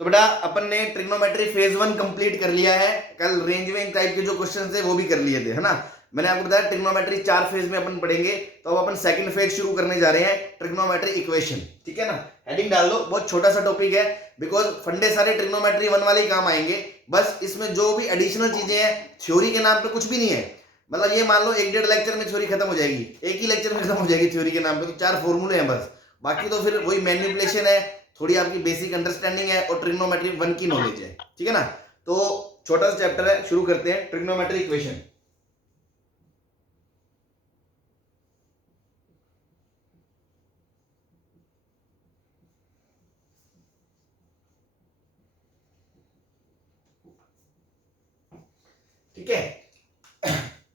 तो बेटा अपन ने ट्रिग्नोमेट्री फेज 1 कंप्लीट कर लिया है। कल रेंज टाइप के जो क्वेश्चन थे वो भी कर लिए थे, है ना। मैंने आपको बताया ट्रिग्नोमेट्री 4 फेज में अपन पढ़ेंगे, तो अब अपन सेकंड फेज शुरू करने जा रहे हैं, ट्रिग्नोमेट्री इक्वेशन। ठीक है ना, हेडिंग डाल दो, बहुत छोटा सा टॉपिक है, बिकॉज फंडे सारे ट्रिग्नोमेट्री 1 वाले ही काम आएंगे। बस इसमें जो भी एडिशनल चीजें हैं, थ्योरी के नाम पे कुछ भी नहीं है। मतलब ये मान लो 1-1.5 लेक्चर में थ्योरी खत्म हो जाएगी, एक ही लेक्चर में खत्म हो जाएगी थ्योरी के नाम पे, तो 4 फॉर्मूले हैं बस। बाकी तो फिर वही मैनिपुलेशन है, थोड़ी आपकी बेसिक अंडरस्टैंडिंग है और ट्रिग्नोमेट्री 1 की नॉलेज है। ठीक है ना, तो छोटा सा चैप्टर है, शुरू करते हैं ट्रिग्नोमेट्री इक्वेशन। ठीक है,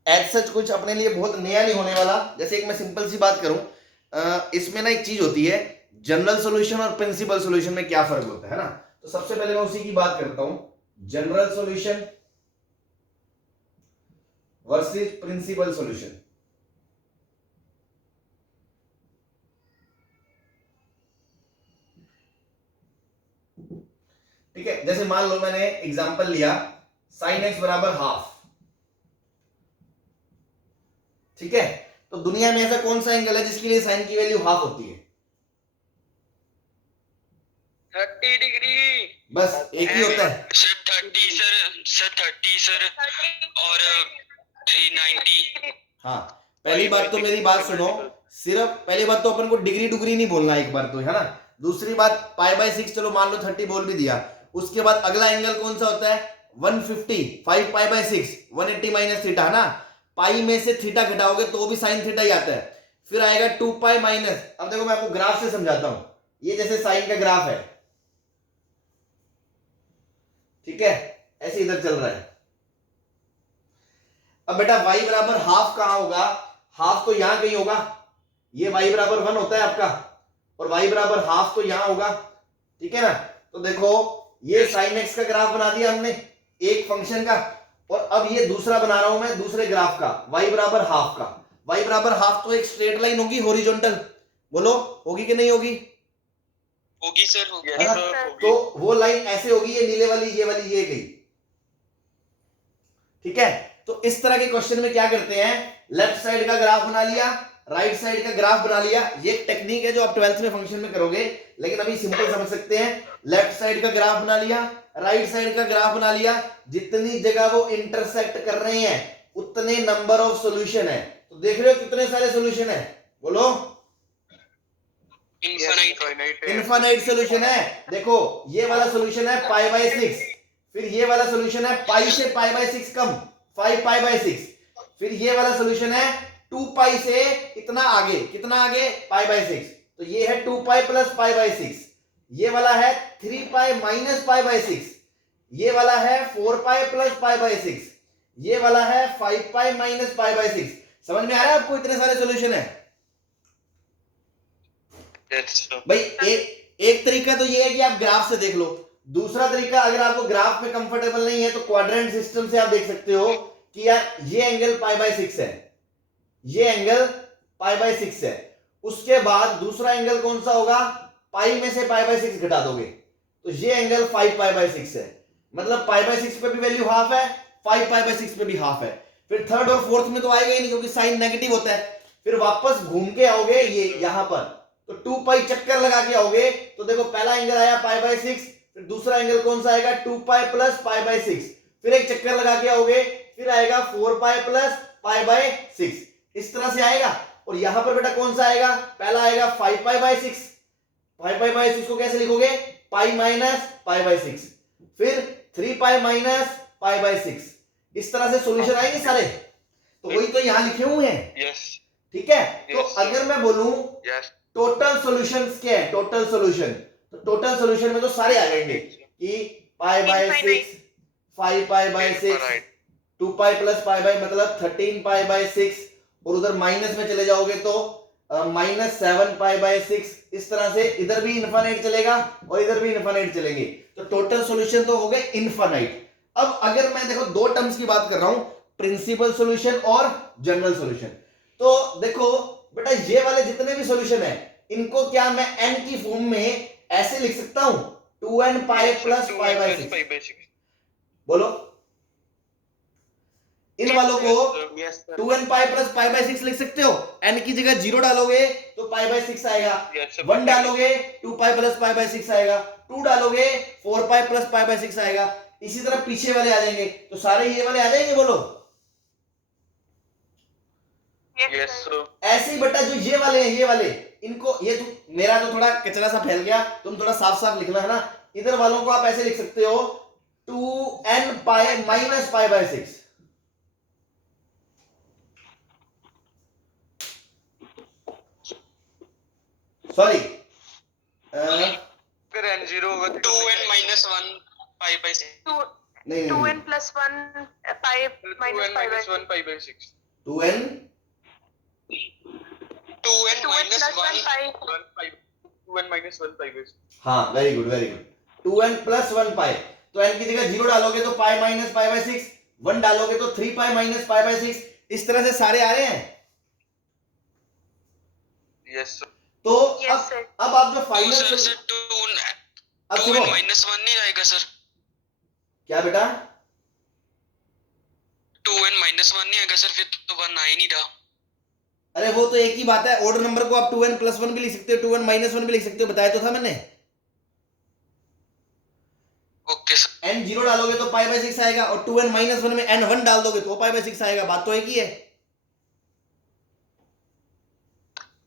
एज सच कुछ अपने लिए बहुत नया नहीं होने वाला। जैसे एक मैं सिंपल सी बात करूं, इसमें ना एक चीज होती है, जनरल सॉल्यूशन और प्रिंसिपल सॉल्यूशन में क्या फर्क होता है ना। तो सबसे पहले मैं उसी की बात करता हूं, general solution versus principal solution. ठीक है, जैसे मान लो मैंने एग्जांपल लिया sin x बराबर हाफ। ठीक है, तो दुनिया में ऐसा कौन सा एंगल है जिसके लिए साइन की वैल्यू हाफ होती है? 30 डिग्री। बस एक ही होता है सर 30 सर और 390। हाँ, पहली बात तो मेरी बात सुनो, सिर्फ पहली बात तो अपन को डिग्री डुग्री नहीं बोलना एक बार तो, है ना। दूसरी बात π/6, चलो मान लो 30 बोल भी दिया, उसके बाद अगला एंगल कौन सा होता है? 150, 5π/6, 180 माइनस थीटा, है ना। पाई में से थीटा घटाओगे तो भी साइन थीटा ही आता है। फिर आएगा 2π माइनस, अब देखो मैं आपको ग्राफ से समझाता हूं, ये जैसे साइन का ग्राफ है, ठीक है, ऐसे इधर चल रहा है। अब बेटा y बराबर हाफ कहां होगा? हाफ तो यहां कहीं होगा, ये y बराबर 1 होता है आपका, और y बराबर हाफ तो यहां होगा। ठीक है ना, तो देखो ये sin x का ग्राफ बना दिया हमने एक फंक्शन का, और अब ये दूसरा बना रहा हूं मैं दूसरे ग्राफ का, y बराबर हाफ का। y बराबर हाफ तो एक स्ट्रेट लाइन होगी हॉरिजॉन्टल, बोलो होगी कि नहीं होगी? होगी सर, होगी। तो वो लाइन ऐसे होगी, ये नीले वाली, ये वाली, ये गई। ठीक है, तो इस तरह के क्वेश्चन में क्या करते हैं, लेफ्ट साइड का ग्राफ बना लिया, राइट साइड का ग्राफ बना लिया। ये टेक्निक है जो आप 12th में फंक्शन में करोगे, लेकिन अभी सिंपल समझ सकते हैं। लेफ्ट साइड का ग्राफ बना लिया, राइट साइड का ग्राफ बना लिया, जितनी जगह वो इंटरसेक्ट कर रहे हैं उतने नंबर ऑफ सॉल्यूशन है। तो देख रहे हो कितने सारे सॉल्यूशन है, बोलो। इनफाइनाइट सॉल्यूशन है। देखो ये वाला सॉल्यूशन है π/6, फिर ये वाला सॉल्यूशन है पाई से π/6 कम, 5π/6, फिर ये वाला सॉल्यूशन है 2π से इतना आगे, कितना आगे? π/6, तो ये है 2π प्लस π/6, ये वाला है 3π माइनस π/6, ये वाला है 4π प्लस π/6, ये वाला है 5π माइनस π/6। समझ में आ रहा है आपको? इतने सारे सॉल्यूशन है भाई। एक तरीका तो ये है कि आप ग्राफ से देख लो, दूसरा तरीका अगर आपको ग्राफ में कंफर्टेबल नहीं है तो क्वाड्रेंट सिस्टम से आप देख सकते हो कि यार ये एंगल π/6 है, ये एंगल π/6 है, उसके बाद दूसरा एंगल कौन सा होगा? पाई में से π/6 घटा दोगे तो ये एंगल 5π/6 है, मतलब π/6 पे भी वैल्यू हाफ है, 5π/6 पे भी हाफ है। फिर थर्ड और फोर्थ में तो आएगा ही नहीं क्योंकि साइन नेगेटिव होता है। फिर वापस घूम के आओगे ये यहां पर, तो 2π चक्कर लगा के आओगे, तो देखो पहला एंगल आया π/6, फिर दूसरा एंगल कौन सा आएगा? 2π प्लस π/6, फिर एक चक्कर लगा के आओगे, फिर आएगा 4π प्लस π/6, इस तरह से आएगा। और यहां पर बेटा कौन सा आएगा? पहला आएगा 5π/6, 5π/6 को कैसे लिखोगे? पाई माइनस π/6, फिर 3π माइनस π/6, इस तरह से सॉल्यूशन आएंगे सारे। तो वही तो यहां लिखे हुए हैं। ठीक है, तो अगर मैं बोलूं टोटल सॉल्यूशंस क्या है, टोटल सॉल्यूशन, तो टोटल सॉल्यूशन में तो सारे आ जाएंगे कि π/6, 5π/6, 2π प्लस π मतलब 13π/6, और उधर माइनस में चले जाओगे तो -7π/6, इस तरह से इधर भी इनफाइनाइट चलेगा और इधर भी इनफाइनाइट चलेंगे। तो टोटल सॉल्यूशन तो हो गए इनफाइनाइट। अब अगर मैं देखो दो टर्म्स की बात कर रहा हूं, प्रिंसिपल सॉल्यूशन और जनरल सॉल्यूशन, तो देखो बेटा ये वाले जितने भी सॉल्यूशन है इनको क्या मैं n की फॉर्म में ऐसे लिख सकता हूं, 2n pi plus pi by 6। बोलो, इन वालों को yes sir 2n pi plus pi by 6 लिख सकते हो। n की जगह 0 डालोगे तो पाई बाय 6 आएगा, 1 डालोगे 2 पाई प्लस पाई बाय 6 आएगा, 2 डालोगे 4 पाई प्लस पाई बाय 6 आएगा। इसी तरह पीछे वाले आ जाएंगे, तो सारे ये वाले आ जाएंगे। बोलो, यस सर ऐसे ही बेटा जो ये वाले हैं, ये वाले, इनको ये मेरा तो थोड़ा कचरा सा फैल गया, तुम थोड़ा साफ साफ लिखना है ना। इधर वालों को आप ऐसे लिख सकते हो 2n pi minus pi by 6। Sorry, अगर n0 होगा 2n minus 1 pi by 6 नहीं 2n plus 1 pi minus 2n pi by minus 1 pi by 6 2n 2n 2n minus plus 1 pi 1 pi 2n minus 1 pi by 6 हाँ, very good very good. 2n plus 1 पाई, तो n की जगह 0 डालोगे तो पाई minus pi by 6, 1 डालोगे तो 3 पाई minus pi by 6। इस तरह से सारे आ रहे हैं। यस सर तो Yes, sir. अब आप जो फाइनल सर सर 2 अब सुनो, minus 1 नहीं आएगा सर क्या बेटा 2n minus 1 नहीं आएगा सर, फिर तो 1 आ ही नहीं रहा। अरे वो तो एक ही बात है, ऑर्डर नंबर को आप 2n प्लस 1 भी लिख सकते हो, 2n माइनस 1 भी लिख सकते हो, बताया तो था मैंने। ओके सर n 0 डालोगे तो पाई बाय 6 आएगा, और 2n माइनस 1 में n 1 डाल दोगे तो पाई बाय 6 आएगा। बात तो एक ही है,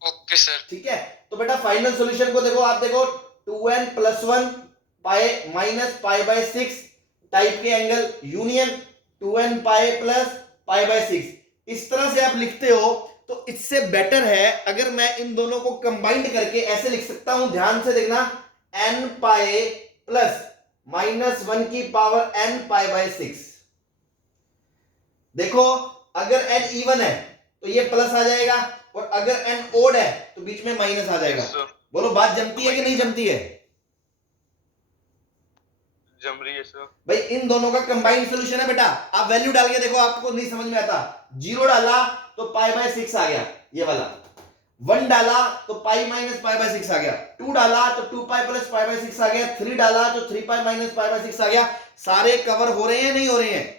ओके सर ठीक है। तो बेटा फाइनल सॉल्यूशन को देखो, आप देखो 2n plus 1 pi minus pi by 6 type के angle union 2n pi plus pi by 6, इस तरह से आप लिखते हो। तो इससे बेटर है अगर मैं इन दोनों को कंबाइंड करके ऐसे लिख सकता हूं, ध्यान से देखना, n पाई प्लस माइनस 1 की पावर n पाई बाय 6। देखो, अगर n इवन है तो ये प्लस आ जाएगा, और अगर n ओड है तो बीच में माइनस आ जाएगा। यस सर बोलो, बात जमती है कि नहीं जमती है? जम रही है सर भाई इन दोनों का कंबाइंड सॉल्यूशन है बेटा। आप वैल्यू डाल के देखो, आपको नहीं समझ में आता। 0 डाला तो पाई बाय 6 आ गया, ये वाला। 1 डाला तो पाई माइनस पाई बाय 6 आ गया, 2 डाला तो 2 पाई प्लस पाई बाय 6 आ गया, 3 डाला तो 3 पाई माइनस पाई बाय 6 आ गया। सारे कवर हो रहे हैं नहीं हो रहे हैं?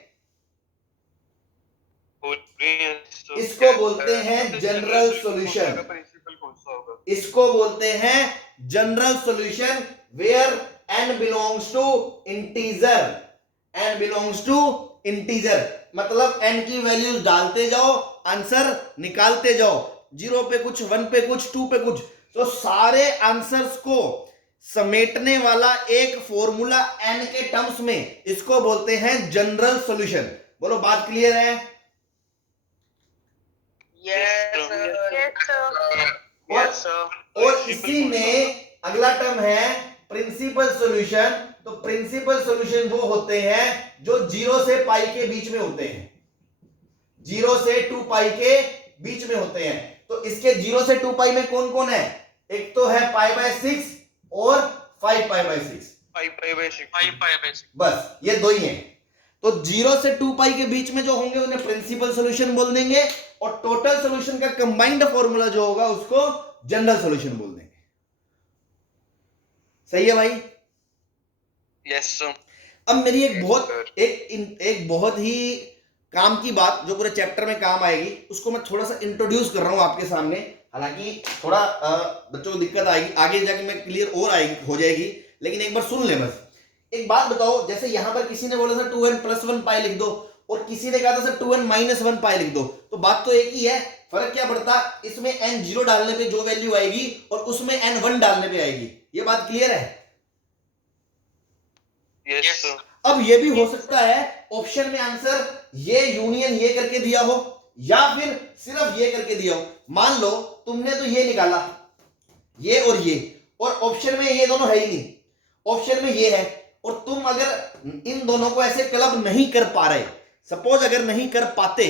इसको बोलते हैं जनरल सॉल्यूशन। प्रिंसिपल कौन सा होगा? इसको बोलते हैं general solution, where n belongs to integer, n belongs to integer, मतलब n की वैल्यूज डालते जाओ, आंसर निकालते जाओ, 0 पे कुछ, 1 पे कुछ, 2 पे कुछ। तो सारे आंसर्स को समेटने वाला एक फॉर्मूला n के टर्म्स में, इसको बोलते हैं जनरल सॉल्यूशन। बोलो, बात क्लियर है? Yes sir Yes, sir. Yes sir और इसी में अगला टर्म है प्रिंसिपल सॉल्यूशन। तो प्रिंसिपल सॉल्यूशन वो होते हैं जो 0 से पाई के बीच में होते हैं, 0 से 2 पाई के बीच में होते हैं। तो इसके 0 से 2 पाई में कौन कौन है? एक तो है पाई बाय 6 और 5 पाई by 6, 5 pi by 6 5 pi by 6 बस ये दो ही हैं। तो 0 से 2 पाई के बीच में जो होंगे उन्हें प्रिंसिपल सॉल्यूशन बोल देंगे, और टोटल सॉल्यूशन का कंबाइंड फॉर्मूला जो होगा उसको जनरल सॉल्यूशन बोल देंगे। सही है भाई? यस सर अब मेरी एक बहुत ही काम की बात जो पूरे चैप्टर में काम आएगी, उसको मैं थोड़ा सा इंट्रोड्यूस कर रहा हूं आपके सामने। हालांकि थोड़ा बच्चों को दिक्कत आएगी, आगे जाके मैं क्लियर और आएगी हो जाएगी, लेकिन एक बार सुन ले बस। एक बात बताओ, जैसे यहां पर किसी ने बोला था 2n प्लस 1 पाई लिख दो, और किसी ने कहा था सर 2n माइनस 1 पाई लिख दो, तो बात तो एक ही है। फर्क क्या पड़ता? इसमें n 0 डालने पे जो वैल्यू आएगी और उसमें n 1 डालने पे आएगी। ये बात क्लियर है? यस सर अब ये भी हो सकता है ऑप्शन में आंसर ये यूनियन ये करके दिया हो, या फिर सिर्फ ये करके दिया हो। मान लो तुमने तो ये निकाला, ये और ये, और ऑप्शन में ये दोनों है ही नहीं, ऑप्शन में ये है, और तुम अगर इन दोनों को ऐसे क्लब नहीं कर पा रहे, सपोज अगर नहीं कर पाते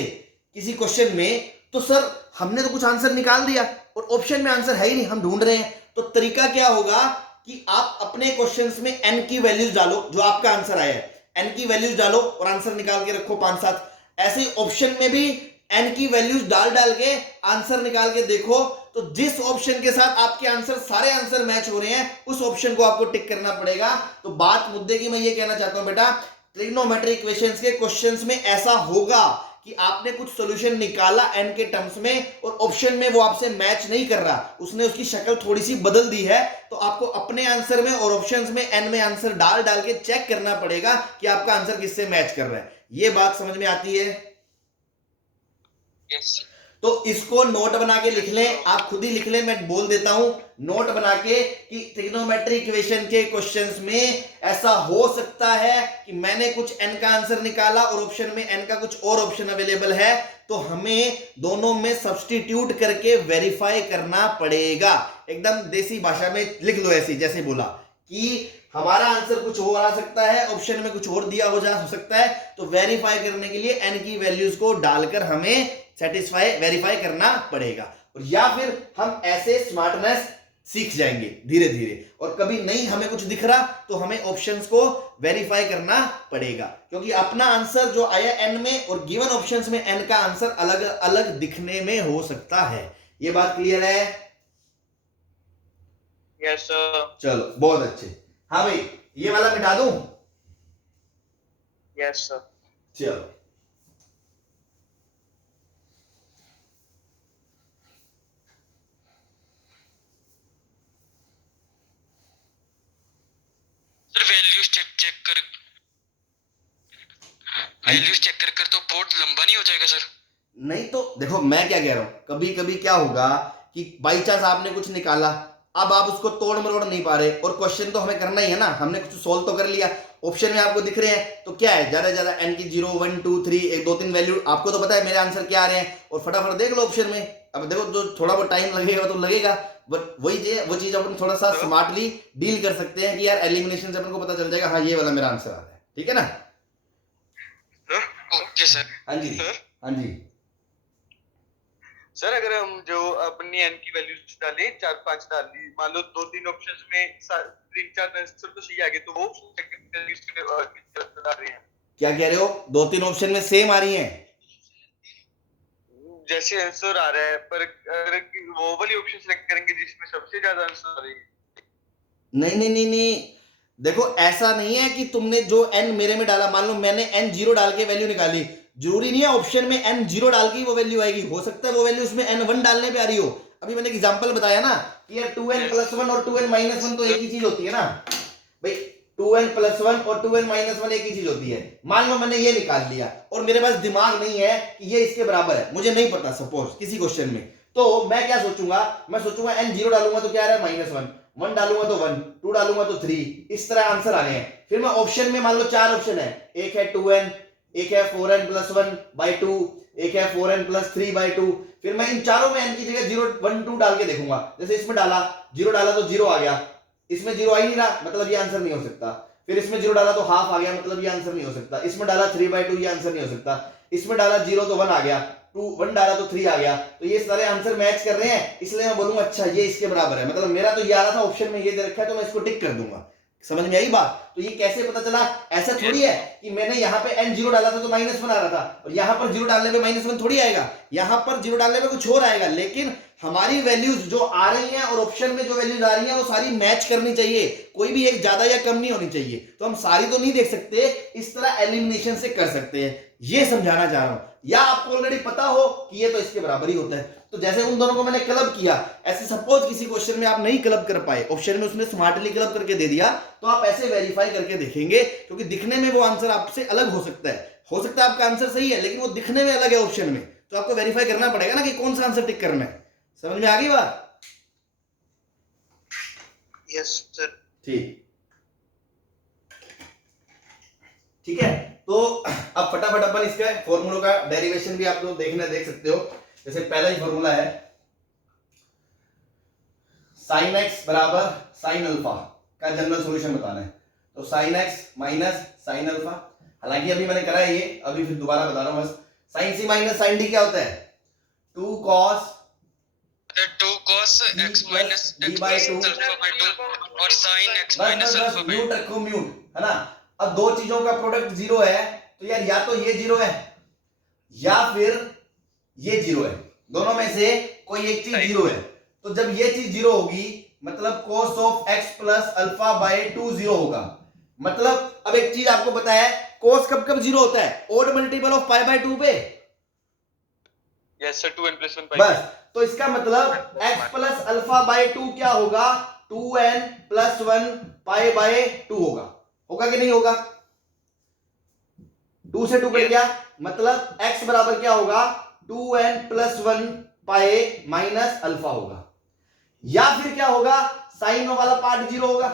किसी क्वेश्चन में, तो सर हमने तो कुछ आंसर निकाल दिया और ऑप्शन में आंसर है ही नहीं, हम ढूंढ रहे हैं। तो तरीका क्या होगा कि आप अपने क्वेश्चंस में n की वैल्यूज डालो, जो आपका आंसर आया है n की वैल्यूज डालो और आंसर निकाल के रखो 5-7। ऐसे ही ऑप्शन में भी एन की वैल्यूज डाल डाल के आंसर निकाल के देखो, तो जिस ऑप्शन के साथ आपके आंसर सारे आंसर मैच हो रहे हैं उस ऑप्शन को आपको टिक करना पड़ेगा। तो बात मुद्दे की मैं ये कहना चाहता हूं बेटा, ट्रिग्नोमेट्रिक इक्वेशंस के क्वेश्चंस में ऐसा होगा कि आपने कुछ सॉल्यूशन निकाला एन के टर्म्स में और ऑप्शन में वो आपसे मैच नहीं कर रहा, उसने उसकी शक्ल थोड़ी सी बदल दी है, तो आपको अपने आंसर में और ऑप्शंस में एन में आंसर डाल डाल के चेक करना पड़ेगा कि आपका आंसर किससे मैच कर रहा है। ये बात समझ में आती है? यस तो इसको नोट बना के लिख लें, आप खुद ही लिख लें, मैं बोल देता हूं नोट बना के कि ट्रिग्नोमेट्रिक इक्वेशन के क्वेश्चंस में ऐसा हो सकता है कि मैंने कुछ n का आंसर निकाला और ऑप्शन में n का कुछ और ऑप्शन अवेलेबल है, तो हमें दोनों में सब्स्टिट्यूट करके वेरीफाई करना पड़ेगा। एकदम देसी भाषा में लिख लो, ऐसे जैसे बोला कि हमारा आंसर कुछ और आ सकता है, ऑप्शन में कुछ और दिया हो सकता है, तो वेरीफाई करने के लिए n की वैल्यूज को डालकर हमें वेरीफाई करना पड़ेगा। और या फिर हम ऐसे स्मार्टनेस सीख जाएंगे धीरे धीरे, और कभी नहीं हमें कुछ दिख रहा तो हमें ऑप्शंस को वेरीफाई करना पड़ेगा, क्योंकि अपना आंसर जो आया n में और गिवन ऑप्शंस में n का आंसर अलग अलग दिखने में हो सकता है। ये बात क्लियर है? Yes sir. चलो बहुत अच्छे। हाँ भाई, ये वाला मिटा दूं? Yes sir. चलो वैल्यूज चेक कर तो बोर्ड लंबा नहीं हो जाएगा सर? नहीं तो देखो मैं क्या कह रहा हूं, कभी कभी क्या होगा कि बाई चांस आपने कुछ निकाला, अब आप उसको तोड़ मरोड़ नहीं पा रहे, और क्वेश्चन तो हमें करना ही है ना, हमने कुछ सोल्व तो कर लिया, ऑप्शन में आपको दिख रहे हैं, तो क्या है ज्यादा ज्यादा n की 0 1 2 3 1 2 3 वैल्यू, आपको तो पता है मेरे आंसर क्या आ रहे हैं, और फटाफट देख लो ऑप्शन में। अब देखो जो थोड़ा बहुत टाइम लगेगा तो लगेगा, बट वो चीज अपन थोड़ा सा स्मार्टली डील कर सकते हैं कि यार एलिमिनेशन से अपन को पता चल जाएगा हाँ ये वाला मेरा आंसर आ रहा है, ठीक है ना? Okay sir. हाँ जी हाँ जी। सर अगर हम जो अपनी n की वैल्यूज डाले 4-5 डाल ली, मान लो 2-3 ऑप्शंस में 3-4 आंसर तो सही आ गए, तो वो डाल रहे हैं। क्या कह रहे हो? 2-3 ऑप्शन में सेम आ रही हैं? जैसे आंसर आ रहा है, पर अगर वो वाली ऑप्शन सेलेक्ट करेंगे जिसमें सबसे ज्यादा आंसर आ रही है। नहीं, देखो ऐसा नहीं है कि तुमने जो n मेरे में डाला, मान लो मैंने n 0 डाल के वैल्यू निकाली, जरूरी नहीं है ऑप्शन में n 0 डाल के वो वैल्यू आएगी, हो सकता है वो वैल्यू उसमें n 1 डालने पे आ रही हो। अभी मैंने एग्जांपल बताया ना कि यार 2n + 1 और 2n - 1 तो एक ही चीज होती है ना भाई, 2n + 1 और 2n - 1 एक ही चीज होती है। मान लो मैंने ये निकाल लिया और मेरे पास दिमाग नहीं है कि ये इसके बराबर है, मुझे नहीं पता सपोज किसी क्वेश्चन में, तो मैं क्या सोचूंगा, मैं सोचूंगा n 0 डालूंगा तो क्या आ रहा है -1, 1 डालूंगा तो 1, 2 डालूंगा तो 3, इस तरह आंसर आ रहे हैं। फिर मैं ऑप्शन में मान लो 4 ऑप्शन है, एक है 2n, एक है 4n + 1/2, एक है 4n + 3/2, फिर मैं इन चारों में n की जगह 0 1 2 डाल के देखूंगा। जैसे इसमें डाला 0 डाला तो 0 आ गया, इसमें 0 आ ही नहीं रहा, मतलब ये आंसर नहीं हो सकता। फिर इसमें 0 डाला तो हाफ आ गया, मतलब ये आंसर नहीं हो सकता। इसमें डाला 3/2, ये आंसर नहीं हो सकता। इसमें डाला 0 तो 1 आ गया, 1 डाला तो 3 आ गया, तो ये सारे आंसर मैच कर रहे हैं, इसलिए मैं बोलूंगा अच्छा ये इसके बराबर है, मतलब मेरा तो ये आ रहा था ऑप्शन में ये दे रखा है तो मैं इसको टिक कर दूंगा। समझ में आई बात? तो ये कैसे पता चला? ऐसा थोड़ी है कि मैंने यहाँ पे n 0 डाला था तो -1 आ रहा था, और यहाँ पर 0 डालने पे -1 थोड़ी आएगा, यहाँ पर 0 डालने पे कुछ और आएगा, लेकिन हमारी वैल्यूज जो आ रही हैं और ऑप्शन में जो वैल्यूज आ रही हैं वो सारी मैच करनी चाहिए, कोई भी एक ज्यादा या कम नहीं होनी चाहिए। तो हम सारी तो नहीं देख सकते, इस तरह एलिमिनेशन से कर सकते हैं, ये समझाना चाह रहा हूं। या आपको ऑलरेडी पता हो कि ये तो इसके बराबर ही होता है, तो जैसे उन दोनों को मैंने क्लब किया, ऐसे सपोज किसी क्वेश्चन में आप नहीं क्लब कर पाए, ऑप्शन में उसने स्मार्टली क्लब करके दे दिया, तो आप ऐसे वेरीफाई करके देखेंगे, क्योंकि दिखने में वो आंसर आपसे अलग हो सकता है आपका आंसर सही है लेकिन वो दिखने में अलग है ऑप्शन में, तो आपको वेरीफाई करना पड़ेगा ना कि कौन सा आंसर टिक करना है। समझ में आ गई बात? Yes sir. ठीक है, तो अब फटाफट अपन इसका फॉर्मूलों का डेरिवेशन भी आप लोग देख सकते हो। जैसे पहला ही फॉर्मूला है sin x = sin अल्फा का जनरल सॉल्यूशन बताना है, तो sin x - sin अल्फा, हालांकि अभी मैंने करा है ये, अभी फिर दोबारा बता रहा हूं बस। sin c - sin d क्या होता है? 2 cos x - x + α/2 और sin x - α/2 म्यूट रखो, म्यूट है ना। अब दो चीजों का प्रोडक्ट 0 है, तो यार या तो ये 0 है या फिर ये जीरो है, दोनों में से कोई एक चीज जीरो है। तो जब ये चीज जीरो होगी मतलब cos of x plus alpha by 2 zero होगा। मतलब अब एक चीज आपको पता है cos कब कब जीरो होता है, odd multiple of pi by 2 पे। यस सर, 2n + 1 बस, तो इसका मतलब x प्लस अल्फा बाय 2 क्या होगा, 2n + 1 पाई बाय 2 होगा। होगा कि नहीं होगा? 2 से 2 कट गया, मतलब x बराबर क्या होगा, 2n + 1 पाई माइनस अल्फा होगा। या फिर क्या होगा, साइन वाला पार्ट जीरो होगा,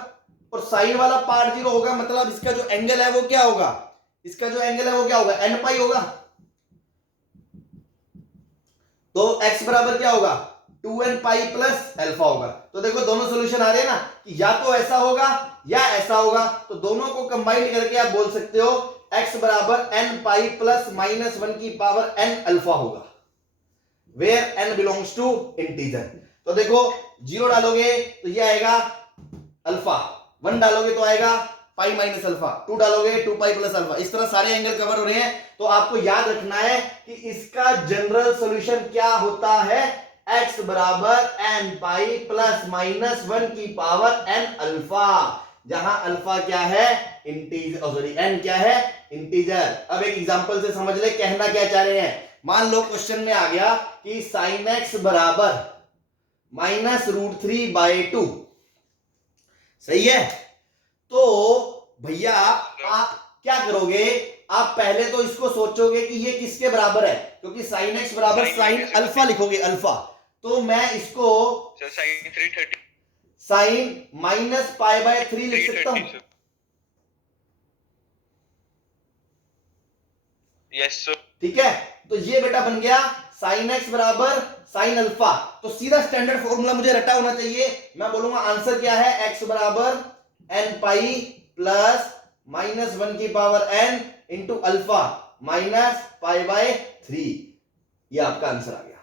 और साइन वाला पार्ट जीरो होगा मतलब इसका जो एंगल है वो क्या होगा, इसका जो एंगल है वो क्या होगा, n पाई होगा। तो x बराबर क्या होगा, 2n पाई प्लस अल्फा होगा। तो देखो दोनों सॉल्यूशन आ रहे हैं ना, कि या तो ऐसा होगा या ऐसा होगा। तो दोनों को कंबाइन करके आप बोल सकते हो x बराबर n पाई प्लस माइनस 1 की पावर n अल्फा होगा, where n belongs to integer. तो देखो जीरो डालोगे तो ये आएगा अल्फा, 1 डालोगे तो आएगा पाई माइनस अल्फा, 2 डालोगे 2 पाई प्लस अल्फा। इस तरह सारे एंगल कवर हो रहे हैं। तो आपको याद रखना है कि इसका जनरल सॉल्यूशन क्या होता है, x बराबर n पाई प्लस माइनस 1 की पावर n अल्फा, जहां अल्फा क्या है, इंटीजर, सॉरी n क्या है, इंटीजर। अब एक एग्जांपल से समझ ले कहना क्या चाह रहे हैं। मान लो क्वेश्चन में आ गया कि sin x बराबर -√3/2, सही है। तो भैया आप क्या करोगे, आप पहले तो इसको सोचोगे कि ये किसके बराबर है, क्योंकि sin x बराबर sin अल्फा लिखोगे, अल्फा। तो मैं इसको sin 330 sin -π/3 लिख सकता हूं। यस सर, ठीक है, तो ये बेटा बन गया sin x बराबर sin अल्फा। तो सीधा स्टैंडर्ड फॉर्मूला मुझे रटा होना चाहिए। मैं बोलूंगा आंसर क्या है, x बराबर n पाई प्लस -1 की power n into alpha minus π/3। ये आपका आंसर आ गया,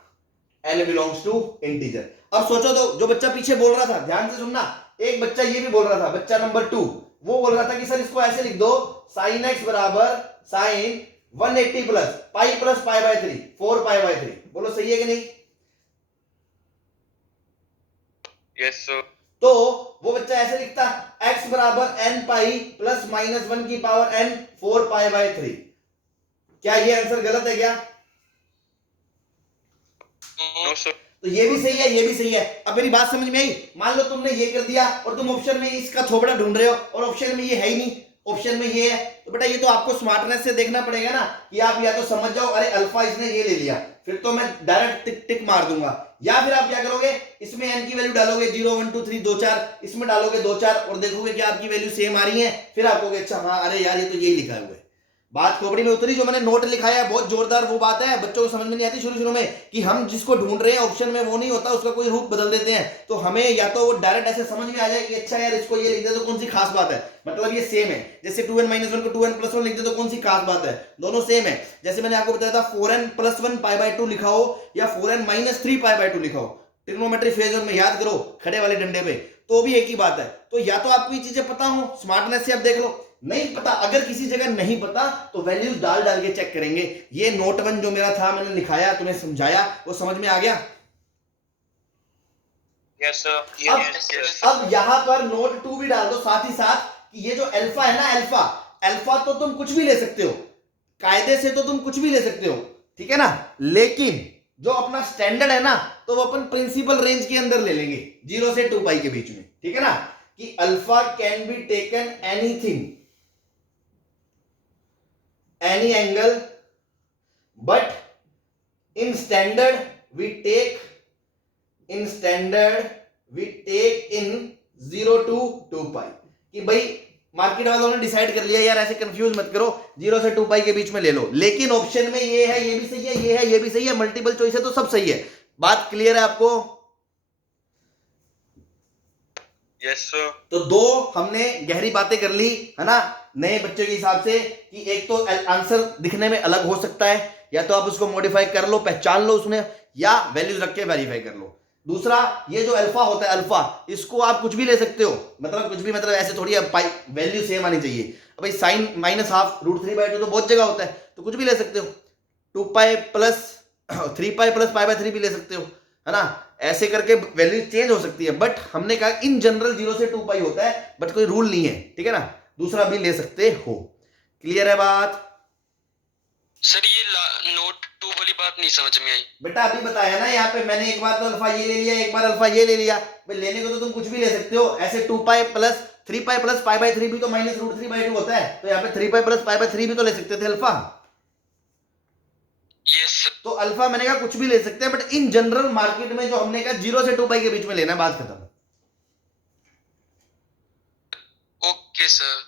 n बिलोंग्स टू इंटीजर। अब सोचो तो जो बच्चा पीछे बोल रहा था, ध्यान से सुनना, एक बच्चा ये भी बोल रहा था, बच्चा नंबर 2, वो बोल रहा था कि सर इसको ऐसे लिख दो, sin x बराबर sin 180 प्लस π/3 4π/3। बोलो सही है कि नहीं? यस सर, तो वो बच्चा ऐसे लिखता x बराबर n पाई प्लस -1 की पावर n 4π/3। क्या ये आंसर गलत है क्या? नो सर, तो ये भी सही है, ये भी सही है। अब मेरी बात समझ में आई? मान लो तुमने ये कर दिया और तुम ऑप्शन में इसका थोबड़ा ढूंढ रहे हो और ऑप्शन में ये है ही नहीं, ऑप्शन में ये है, तो बेटा ये तो आपको स्मार्टनेस से देखना पड़ेगा ना, कि आप या तो समझ जाओ अरे अल्फा इसने ये ले लिया, फिर तो मैं डायरेक्ट टिक टिक मार दूंगा, या फिर आप क्या करोगे, इसमें n की वैल्यू डालोगे 0 1 2 3 2 4, इसमें डालोगे 2 4 और देखोगे कि आपकी वैल्यू सेम आ रही है, फिर आप कहोगे अच्छा हाँ अरे यार ये तो यही लिखा हुआ है। बात खोपड़ी में उतरी, जो मैंने नोट लिखाया है बहुत जोरदार वो बात है, बच्चों को समझ में नहीं आती शुरू शुरू में कि हम जिसको ढूंढ रहे हैं ऑप्शन में वो नहीं होता, उसका कोई रूप बदल देते हैं। तो हमें या तो वो डायरेक्ट ऐसे समझ में आ जाए कि अच्छा यार इसको ये लिख दे तो कौन सी खास बात है, मतलब ये सेम है। जैसे 2n-1 को 2n+1 लिख दे तो कौन सी खास बात है, दोनों सेम है। जैसे मैंने आपको बताया था 4n+1 π/2 लिखा हो या 4n-3 π/2 लिखा हो, ट्रिग्नोमेट्री फेज में याद करो खड़े वाले डंडे पे, तो भी एक ही बात है। तो या तो आपको ये चीजें पता हो, स्मार्टनेस से आप देख लो, नहीं पता, अगर किसी जगह नहीं पता तो वैल्यूज डाल डाल के चेक करेंगे। ये नोट 1 जो मेरा था मैंने लिखाया, तुम्हें समझाया, वो समझ में आ गया? यस सर, अब यहां पर नोट 2 भी डाल दो साथ ही साथ, कि ये जो अल्फा है ना, अल्फा तो तुम कुछ भी ले सकते हो, कायदे से तो तुम कुछ भी ले सकते हो, ठीक है ना, लेकिन जो अपना स्टैंडर्ड है ना, तो वो अपन प्रिंसिपल रेंज के अंदर ले लेंगे 0 से 2 पाई के बीच में, ठीक है ना, कि alpha can be taken anything, any angle, but in standard we take in 0 to 2 pi। कि भाई मार्केट वालों ने डिसाइड कर लिया यार ऐसे कंफ्यूज मत करो, 0 से 2 पाई के बीच में ले लो, लेकिन ऑप्शन में ये है, ये भी सही है, ये है, ये भी सही है, मल्टीपल चॉइस है तो सब सही है। बात क्लियर है आपको? Yes sir. तो दो हमने गहरी बातें कर ली है ना, नए बच्चे के हिसाब से, कि एक तो आंसर दिखने में अलग हो सकता है, या तो आप उसको मॉडिफाई कर लो, पहचान लो उसमें, या वैल्यूज रख के वेरीफाई कर लो। दूसरा, ये जो अल्फा होता है, अल्फा, इसको आप कुछ भी ले सकते हो, मतलब कुछ भी, मतलब ऐसे थोड़ी वैल्यू सेम आनी चाहिए। अब भाई साइन -12 √3/2 तो बहुत जगह होता है, तो कुछ भी ले सकते हो, 2 pi plus 3 pi plus pi bye 3 भी ले सकते हो, है ना, ऐसे करके वैल्यू चेंज हो सकती है, बट हमने कहा इन जनरल 0 से 2 पाई होता है, बट कोई रूल नहीं है, ठीक है ना, दूसरा भी ले सकते हो। क्लियर है बात? सर ये नोट 2 वाली बात नहीं समझ में आई। बेटा अभी बताया ना, यहाँ पे मैंने एक बार तो अल्फा ये ले लिया, एक बार अल्फा ये ले लिया, भाई लेने को तो तुम कुछ भी ले सकते हो, ऐसे 2 pi plus 3 pi plus pi bye 3 भी तो माइनस रूट 3 बाई 2 होता है, तो यहाँ पे 3 पाई प्लस पाई बाय 3 भी तो ले सकते थे अल्फा। Yes sir. तो अल्फा मैंने कहा कुछ भी ले सकते हैं, बट इन जनरल मार्केट में जो हमने कहा 0 से 2 पाई के बीच में लेना, बात खत्म। Okay sir.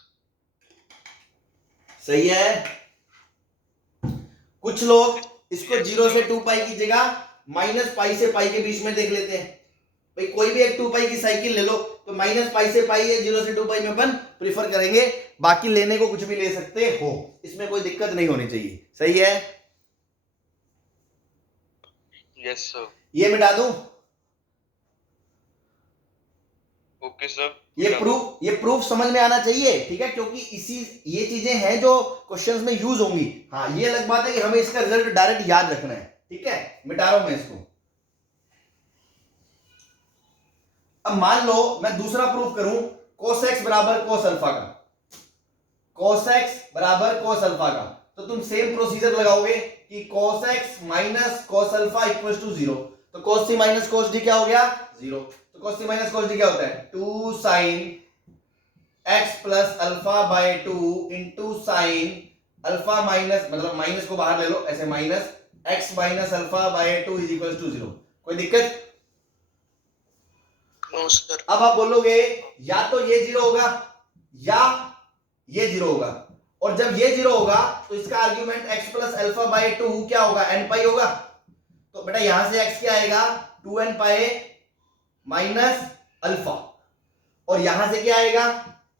सही है। कुछ लोग इसको 0 से 2 पाई की जगह माइनस पाई से पाई के बीच में देख लेते हैं, भाई कोई भी एक 2 पाई की साइकिल ले लो, तो माइनस पाई से पाई या 0 से 2 पाई में अपन प्रीफर करेंगे, बाकी लेने को कुछ भी ले सकते हो, इसमें कोई दिक्कत नहीं होनी चाहिए। सही है। Yes sir. ये मिटा दूं? Okay sir. ये प्रूफ समझ में आना चाहिए, ठीक है, क्योंकि ये चीजें हैं जो क्वेश्चंस में यूज होंगी। हाँ, ये अलग बात है कि हमें इसका रिजल्ट डायरेक्ट याद रखना है, ठीक है। मिटा रहा हूं मैं इसको। अब मान लो मैं दूसरा प्रूफ करूं, cos x बराबर cos अल्फा का, cos x बराबर cos अल्फा का, तो तुम सेम प्रोसीजर लगाओगे कि cos x minus cos alpha equal to 0, तो cos c minus cos d क्या हो गया? 0। तो cos c minus cos d क्या होता है? 2 sin x plus alpha by 2 into sine alpha minus, मतलब माइनस को बाहर ले लो, ऐसे minus x minus alpha by 2 is equal to 0। कोई दिक्कत? No sir. अब आप बोलोगे या तो ये 0 होगा या ये 0 होगा, और जब ये 0 होगा तो इसका argument x plus alpha by 2 क्या होगा? n पाई होगा। तो बेटा यहां से x क्या आएगा? 2n पाई माइनस अल्फा, और यहां से क्या आएगा?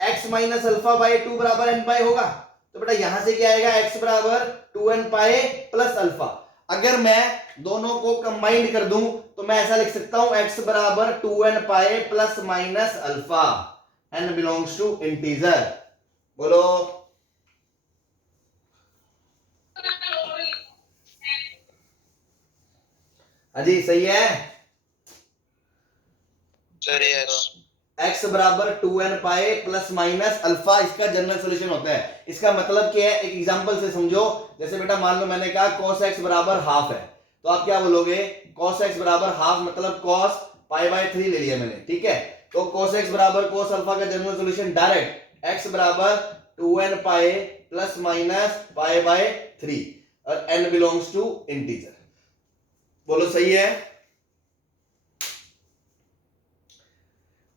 x माइनस अल्फा बाय 2 बराबर n पाई होगा। तो बेटा यहां से क्या आएगा? x बराबर 2n पाई प्लस अल्फा। अगर मैं दोनों को कंबाइंड कर दूं तो मैं ऐसा लिख सकता हूं x बराबर 2n pi plus minus alpha, n belongs to integer. बोलो। अजी सही है। Sir yes. x बराबर 2n pi plus minus alpha इसका जनरल सॉल्यूशन होता है। इसका मतलब क्या है? एक एग्जांपल से समझो। जैसे बेटा मान लो मैंने कहा cos x बराबर हाफ है, तो आप क्या बोलोगे? cos x बराबर हाफ मतलब cos पाई बाय 3 ले लिया मैंने, ठीक है। तो cos x बराबर cos अल्फा का जनरल सॉल्यूशन डायरेक्ट x बराबर 2n pi plus minus pi bye 3 और n बिलोंग्स टू इंटीजर। बोलो सही है।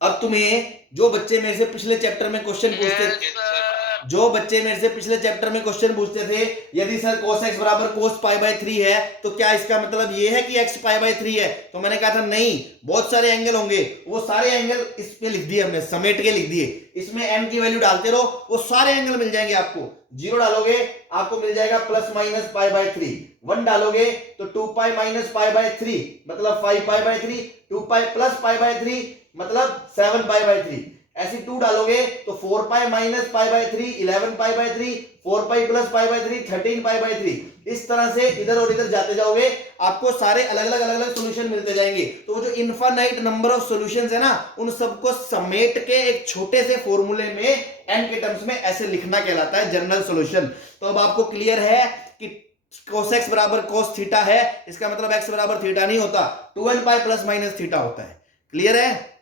अब तुम्हें जो बच्चे मेरे से पिछले चैप्टर में क्वेश्चन पूछते थे, यदि सर cos x बराबर cos पाई बाय 3 है तो क्या इसका मतलब ये है कि x पाई बाय 3 है? तो मैंने कहा था नहीं, बहुत सारे एंगल होंगे, वो सारे एंगल इस पे लिख दिए हमने, समेट के लिख दिए। इसमें n की वैल्यू डालते रहो, वो सारे एंगल मिल जाएंगे आपको। 0 डालोगे आपको मिल जाएगा प्लस माइनस पाई बाय 3, 1 डालोगे तो 2 पाई माइनस पाई बाय 3 मतलब 5 pi by 3, 2 pi plus pi bye 3 मतलब 7 पाई बाय 3, ऐसी 2 डालोगे तो 4 पाई minus pi bye 3 11 pi by 3, 4 pi plus pi bye 3 13 pi by 3। इस तरह से इधर और इधर जाते जाओगे, आपको सारे अलग अलग सॉल्यूशन मिलते जाएंगे। तो वो जो इनफाइनाइट नंबर ऑफ सॉल्यूशंस है ना, उन सबको समेट के एक छोटे से फॉर्मूले में n के टर्म्स में ऐसे लिखना कहलाता है जनरल सॉल्यूशन। तो अब आपको क्लियर है कि cos x बराबर cos थीटा है, इसका मतलब x बराबर थीटा नहीं होता, 2n pi plus minus theta होता है। क्लियर है?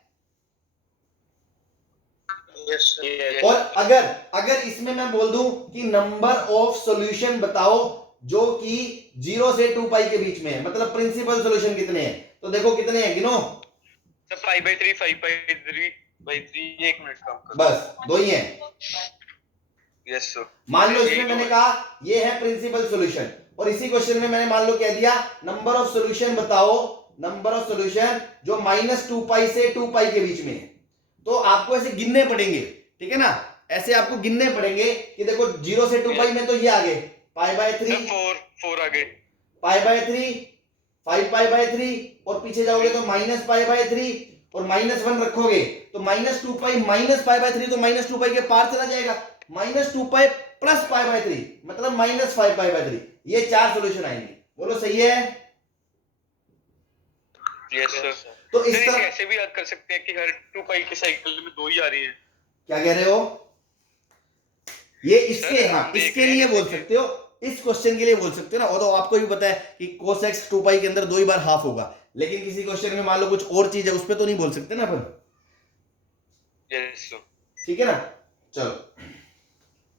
और अगर इसमें मैं बोल दूं कि नंबर ऑफ सॉल्यूशन बताओ जो कि 0 से 2 पाई के बीच में है, मतलब प्रिंसिपल सॉल्यूशन कितने हैं, तो देखो कितने हैं, गिनो। सर 5 बाय 3 5 बाय 3 1 मिनट कम कर, बस 2 ही हैं। Yes sir. मान लो इसमें मैंने कहा ये है प्रिंसिपल सॉल्यूशन, और इसी क्वेश्चन में मैंने मान लो कह दिया नंबर ऑफ सॉल्यूशन बताओ, नंबर ऑफ सॉल्यूशन जो -2 पाई से 2 पाई के बीच में है। तो आपको ऐसे गिनने पड़ेंगे, ठीक है ना, ऐसे आपको गिनने पड़ेंगे कि देखो 0 से 2 पाई में तो ये आगे पाई बाय 3 4 आगे पाई बाय 3 5 पाई बाय 3, और पीछे जाओगे तो माइनस पाई बाय 3 और -1 रखोगे तो -2 पाई माइनस पाई बाय 3, तो -2 पाई के पार चला जाएगा, -2 पाई प्लस पाई बाय 3 मतलब -5 पाई बाय 3। ये 4 सॉल्यूशन आएंगे। बोलो सही है। Yes sir. तो इस सर तरह ऐसे भी याद कर सकते हैं कि हर 2 पाई के साइकिल में 2 ही आ रही है। क्या कह रहे हो? ये इसके, सर, हाँ हम देख इसके रहे हैं लिए जैसे बोल कि- सकते हो, इस क्वेश्चन के लिए बोल सकते हो ना। वो तो आपको भी पता है कि cos x 2 पाई के अंदर 2 ही बार हाफ होगा, लेकिन किसी क्वेश्चन में मान लो कुछ और चीज है, उस पर तो नहीं बोल सकते ना अपन। Yes sir. ठीक है ना? चलो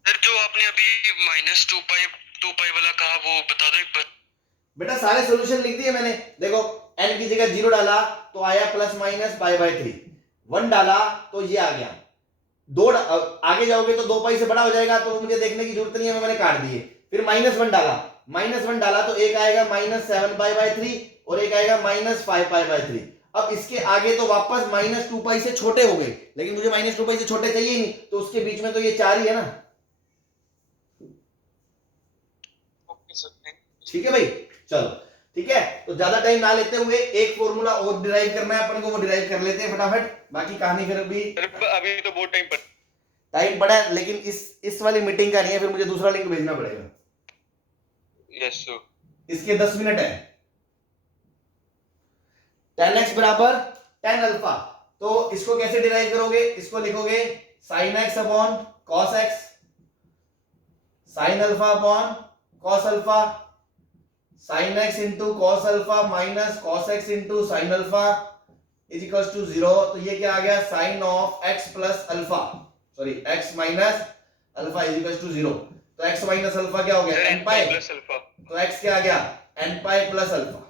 सर जो आपने अभी -2 पाई वाला कहा वो बता दो एक बार। बेटा, सारे सॉल्यूशन लिख दिए मैंने। देखो n की जगह 0 डाला तो आया ±π/3, 1 डाला तो ये आ गया। आगे जाओगे तो 2 पाई से बड़ा हो जाएगा, तो मुझे देखने की जरूरत नहीं है, मैंने काट दिए। फिर -1 डाला, -1 डाला तो एक आएगा -7π/3 और एक आएगा -5π/3। अब इसके आगे तो वापस -2 पाई से छोटे हो गए, लेकिन मुझे -2 पाई से छोटे चाहिए ही नहीं, तो उसके बीच में तो ये 4 ही है ना। Okay sir. ठीक है भाई, चलो ठीक है। तो ज्यादा टाइम ना लेते हुए एक फॉर्मूला और डिराइव करना है अपन को, वो डिराइव कर लेते हैं फटाफट। बाकी कहानी फिर अभी अभी तो बहुत टाइम पड़ा है, लेकिन इस वाली मीटिंग का नहीं है, फिर मुझे दूसरा लिंक भेजना पड़ेगा। Yes sir. इसके 10 मिनट है। tan x बराबर tan अल्फा, तो इसको कैसे डिराइव करोगे? इसको लिखोगे sin x upon cos x, sin alpha upon cos alpha, sin x into cos alpha minus cos x into sin alpha is equal to 0। तो ये क्या आ गया? sin of x plus alpha, sorry x minus alpha is equal to 0। तो x minus alpha क्या हो गया? n pi plus alpha. तो x क्या आ गया? n pi plus alpha.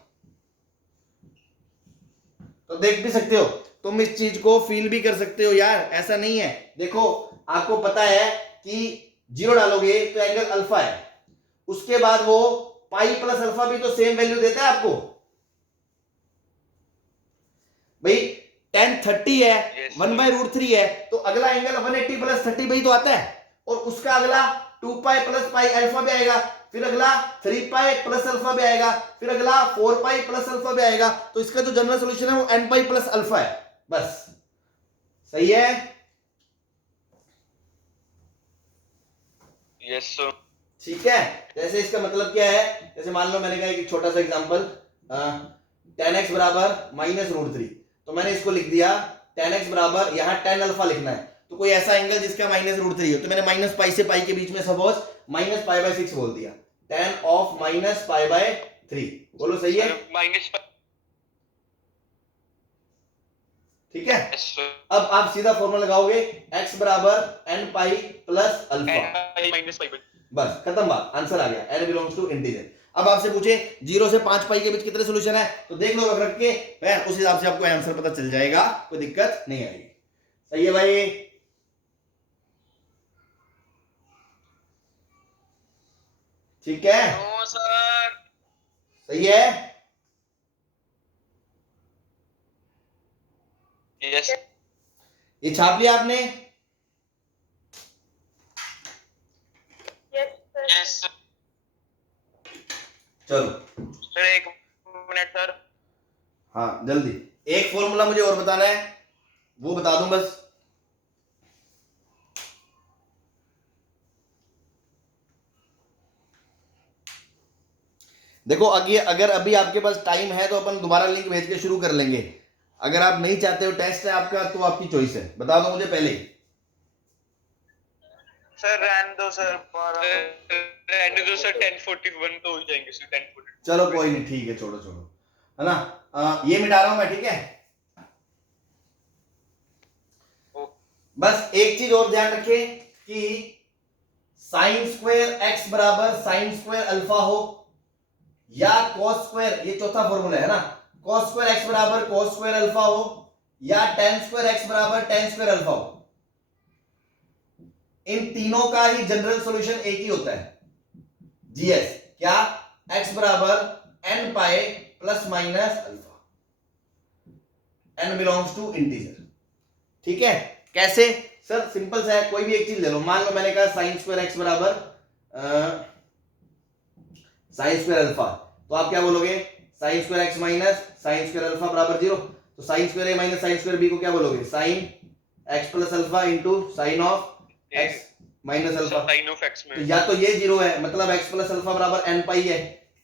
तो देख भी सकते हो, तुम इस चीज को फील भी कर सकते हो यार, ऐसा नहीं है। देखो आपको पता है कि 0 डालोगे तो एंगल अल्फा है, उसके बाद वो पाई प्लस अल्फा भी तो सेम वैल्यू देता है आपको भाई। tan 30 है, Yes, 1/√3 है, तो अगला एंगल 180 प्लस 30 भाई तो आता है, और उसका अगला 2 पाई प्लस पाई अल्फा भी आएगा, फिर अगला 3 पाई प्लस अल्फा भी आएगा, फिर अगला 4 पाई प्लस अल्फा भी आएगा। तो इसका जो जनरल सॉल्यूशन है वो n पाई प्लस अल्फा है, बस। सही है? Yes sir. ठीक है। जैसे इसका मतलब क्या है, जैसे मान लो मैंने कहा एक छोटा सा एग्जांपल, tan x बराबर -√3, तो मैंने इसको लिख दिया tan x बराबर, यहां tan अल्फा लिखना है, तो कोई ऐसा एंगल जिसका -√3 हो, तो मैंने माइनस पाई से पाई के बीच में सपोज -π/6 बोल दिया, tan ऑफ -π/3। बोलो सही है? माइनस। ठीक है। Yes sir. अब आप सीधा फॉर्मूला लगाओगे x बराबर n pi plus alpha, minus pi. बस खत्म बात, आंसर आ गया, n बिलोंग्स टू इंटीजर। अब आपसे पूछे 0 से 5 पाई के बीच कितने सॉल्यूशन है, तो देख लो रख के, उस हिसाब से आपको आंसर पता चल जाएगा, कोई दिक्कत नहीं आएगी। सही है भाई? ठीक है, नो सर। सही है। यस। ये छाप लिया आपने? Yes, sir. Yes sir. चलो सर एक मिनट सर। हाँ जल्दी, एक फॉर्मूला मुझे और बताना है, वो बता दूं बस। देखो अगर अभी आपके पास टाइम है तो अपन दोबारा लिंक भेज के शुरू कर लेंगे। अगर आप नहीं चाहते हो, टेस्ट है आपका, तो आपकी चॉइस है, बता दो मुझे पहले। सर रहने दो सर। रहने दो सर। 1041 तो हो जाएंगे सर। 1042। चलो कोई नहीं, ठीक है, छोड़ो छोड़ो, है ना। ये मिटा रहा हूं मैं, ठीक है। बस एक चीज और ध्यान रखें कि साइन स्क्वायर एक्स बराबर साइन स्क्वायर अल्फा हो, या cos स्क्वायर, ये चौथा फॉर्मूला है ना, cos स्क्वायर एक्स बराबर cos स्क्वायर अल्फा हो, या tan स्क्वायर एक्स बराबर tan स्क्वायर अल्फा हो। इन तीनों का ही जनरल सॉल्यूशन एक ही होता है, जीएस। क्या? x बराबर n pi plus minus alpha, n belongs to integer. ठीक है। कैसे? सर सिंपल सा है, कोई भी एक चीज ले लो। मान लो मैंने कहा साइन स्क्वायर एक्स बराबर साइन स्क्वायर अल्फा, तो आप क्या बोलोगे? Sine square x minus sine square alpha बराबर 0। तो sine square A minus sine square B को क्या बोलोगे? Sine x plus alpha into sine of x minus alpha. Sine of x में तो या तो ये 0 है, मतलब एक्स प्लस अल्फा बराबर n पाई है,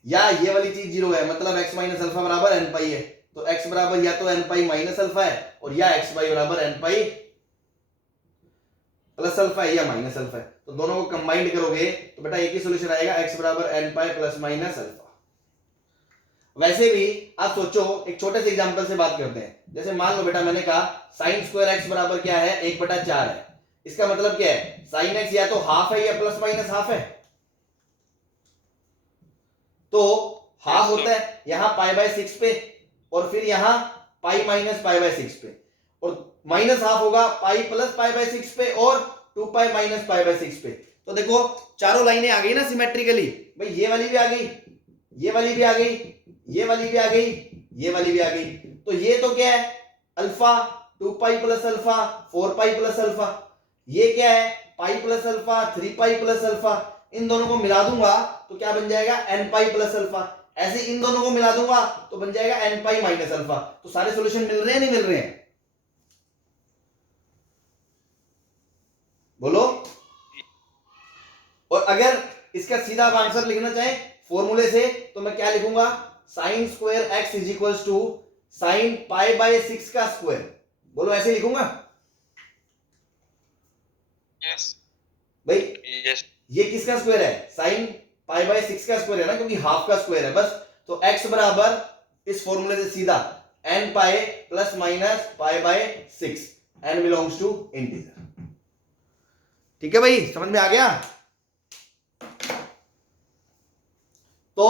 या ये वाली चीज 0 है, मतलब एक्स माइनस अल्फा बराबर n पाई है। तो x बराबर या तो n पाई माइनस अल्फा है और या x वाई बराबर n पाई प्लस अल्फा है या माइनस अल्फा है। तो दोनों को कंबाइंड करोगे तो बेटा एक ही सॉल्यूशन आएगा, x बराबर n pi plus minus alpha. वैसे भी आप सोचो, एक छोटे से एग्जांपल से बात करते हैं। जैसे मान लो बेटा मैंने कहा साइन स्क्वायर x बराबर क्या है, 1/4 है। इसका मतलब क्या है, साइन x या तो हाफ है या प्लस माइनस हाफ है। तो हाफ होता है यहां पाई बाय 6 पे और फिर यहां पाई माइनस पाई बाय 6 पे, और माइनस हाफ होगा पाई प्लस पाई बाय 6 पे और 2 पाई माइनस पाई बाय 6 पे। तो देखो चारों लाइनें आ गई ना सिमेट्रिकली। भाई ये वाली भी आ गई, ये वाली भी आ गई, ये वाली भी आ गई, ये वाली भी आ गई। तो ये तो क्या है, alpha 2 pi plus alpha 4 pi plus alpha. ये क्या है, pi plus alpha 3 pi plus alpha. इन दोनों को मिला दूंगा तो क्या बन जाएगा, n पाई प्लस अल्फा। ऐसे इन दोनों को मिला दूंगा तो बन जाएगा n पाई माइनस अल्फा। तो सारे सॉल्यूशन मिल रहे हैं नहीं मिल रहे हैं, बोलो। और अगर इसका सीधा आप आंसर लिखना चाहें फॉर्मूले से तो मैं क्या लिखूंगा, sine square x is equal to sine pi by 6 का स्क्वायर। बोलो ऐसे लिखूंगा। यस भाई यस ये किसका स्क्वायर है, साइन पाई बाय 6 का स्क्वायर है ना, क्योंकि हाफ का स्क्वायर है बस। तो x बराबर इस फॉर्मूले से सीधा n pi plus minus pi by 6, n belongs to integer. ठीक है भाई, समझ में आ गया। तो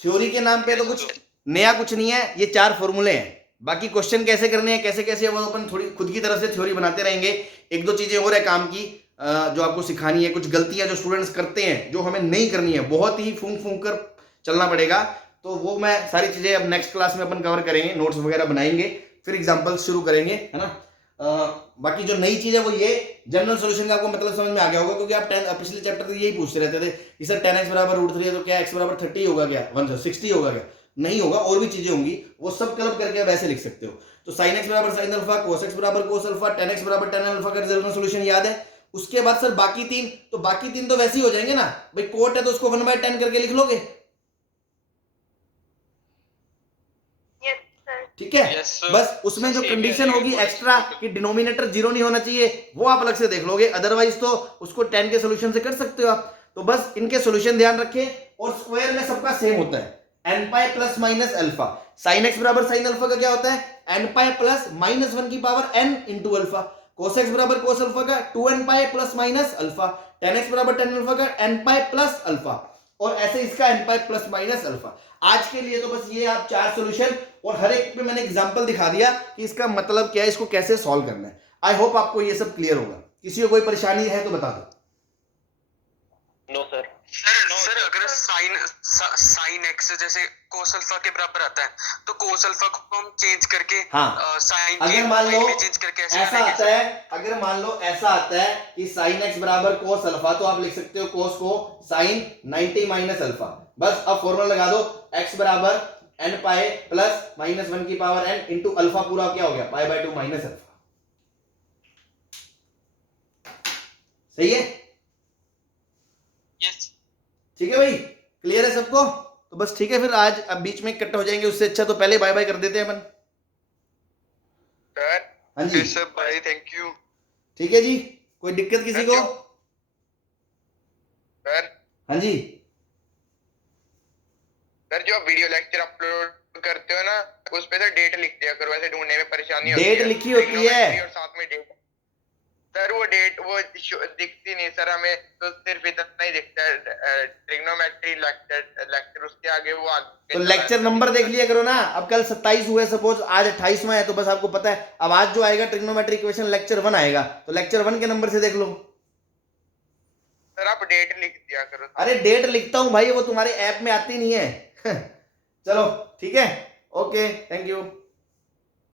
थ्योरी के नाम पे तो कुछ नया कुछ नहीं है, ये 4 फॉर्मूले हैं। बाकी क्वेश्चन कैसे करने हैं, कैसे कैसे वो अपन थोड़ी खुद की तरफ से थ्योरी बनाते रहेंगे। 1-2 चीजें और है काम की जो आपको सिखानी है। कुछ गलतियां जो स्टूडेंट्स करते हैं जो हमें नहीं करनी है, बहुत ही फूंक फूंक कर चलना पड़ेगा। तो वो मैं सारी चीजें अब नेक्स्ट क्लास में अपन कवर करेंगे, नोट्स वगैरह बनाएंगे, फिर एग्जाम्पल्स शुरू करेंगे, है ना। बाकी जो नई चीज है वो ये जनरल सॉल्यूशन का आपको मतलब समझ में आ गया होगा, क्योंकि आप पिछले चैप्टर में यही पूछते रहते थे कि सर 10x बराबर √3 है तो क्या x बराबर 30 होगा क्या, 160 होगा क्या। नहीं होगा, और भी चीजें होंगी, वो सब क्लब करके आप ऐसे लिख सकते हो। तो sin x बराबर sin अल्फा, cos x बराबर cos अल्फा, tan x बराबर tan अल्फा का जनरल सॉल्यूशन याद है। उसके बाद सर बाकी 3, तो बाकी 3 तो वैसे ही हो जाएंगे ना भाई। कोट है तो उसको 1/10 करके लिख लोगे, Yes, sir. ठीक है। Yes, sir. बस उसमें जो कंडीशन होगी एक्स्ट्रा कि डिनोमिनेटर 0 नहीं होना चाहिए, वो आप अलग से देख लोगे। अदरवाइज तो उसको 10 के सॉल्यूशन से कर सकते हो आप। तो बस इनके सॉल्यूशन ध्यान रखें। और स्क्वायर में सबका सेम होता है, n pi plus minus alpha. Sine x बराबर साइन अल्फा का क्या होता है, n पाई प्लस माइनस 1 की power n into alpha. cos x बराबर cos अल्फा का 2n pi plus minus alpha. tan x बराबर tan अल्फा का n पाई प्लस अल्फा, और ऐसे इसका n pi plus minus alpha. आज के लिए तो बस ये आप 4 सॉल्यूशन, और हर एक पे मैंने एग्जांपल दिखा दिया कि इसका मतलब क्या है, इसको कैसे सॉल्व करना है। आई होप आपको ये सब क्लियर होगा। किसी को कोई परेशानी है तो बता दो। No sir. सर अगर साइन एक्स जैसे कोस अल्फा के बराबर आता है तो कोस अल्फा को हम चेंज करके हाँ, साइन अगर मान लो चेंज करके ऐसा आता है, अगर मान लो ऐसा आता है कि साइन x बराबर कोस अल्फा, तो आप लिख सकते हो कोस को साइन 90 माइनस अल्फा। बस अब फॉर्मूला लगा दो, x बराबर n पाई प्लस माइनस 1 की पावर n इंटू अल्फा पूरा क्या हो गया, पाई बाय 2 माइनस अल्फा। सही है, यस ठीक है भाई, क्लियर है सबको। तो बस ठीक है, फिर आज अब बीच में कट हो जाएंगे, उससे अच्छा तो पहले बाय बाय कर देते हैं अपन। सर हाँ जी, सर बाय, थैंक यू ठीक है जी। कोई दिक्कत किसी को? सर। हाँ जी, सर जो वीडियो लेक्चर अपलोड करते हो ना, उस पे तो डेट लिख दिया करो, वैसे ढूंढने में परेशानी होती है। डेट लिखी होती है और साथ में डेट। सर वो डेट वो दिखती नहीं सर, हमें तो सिर्फ इतना ही दिखता है, ट्रिग्नोमेट्री लेक्चर उसके आगे वो आगे। तो लेक्चर नंबर देख लिया करो ना। अब कल 27 हुए, सपोज आज 28वां है, तो बस आपको पता है अब आज जो आएगा ट्रिग्नोमेट्री इक्वेशन लेक्चर 1 आएगा, तो लेक्चर 1 के नंबर से देख लो। सर आप डेट लिख दिया करो। अरे डेट लिखता हूं भाई, वो तुम्हारे ऐप में आती नहीं है। चलो ठीक है, ओके, थैंक यू।